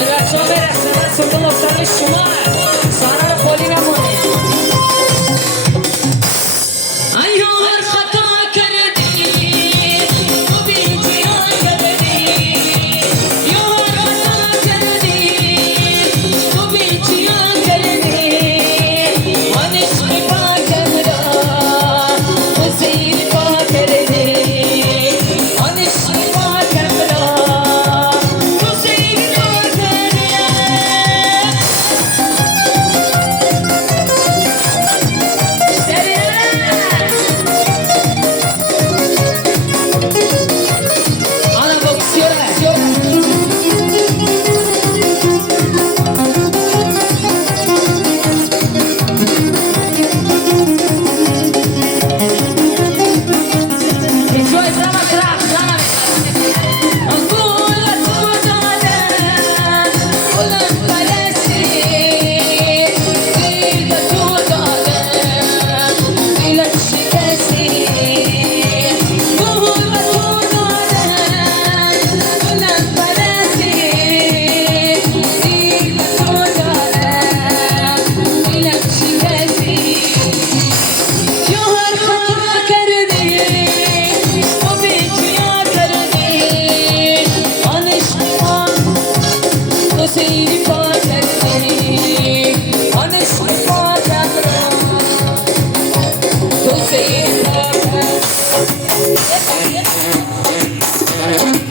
شرط را برسه بس و گفتن شما سانه رو خالی نمونه ایار خطا کردی تو بی جیان کردی یار خطا کردی تو بی جیان کردی آن عشق پاکم را تو زیر پا کردی آن عشق پاکم را تو زیر پا کردی Ana boksiera Say it.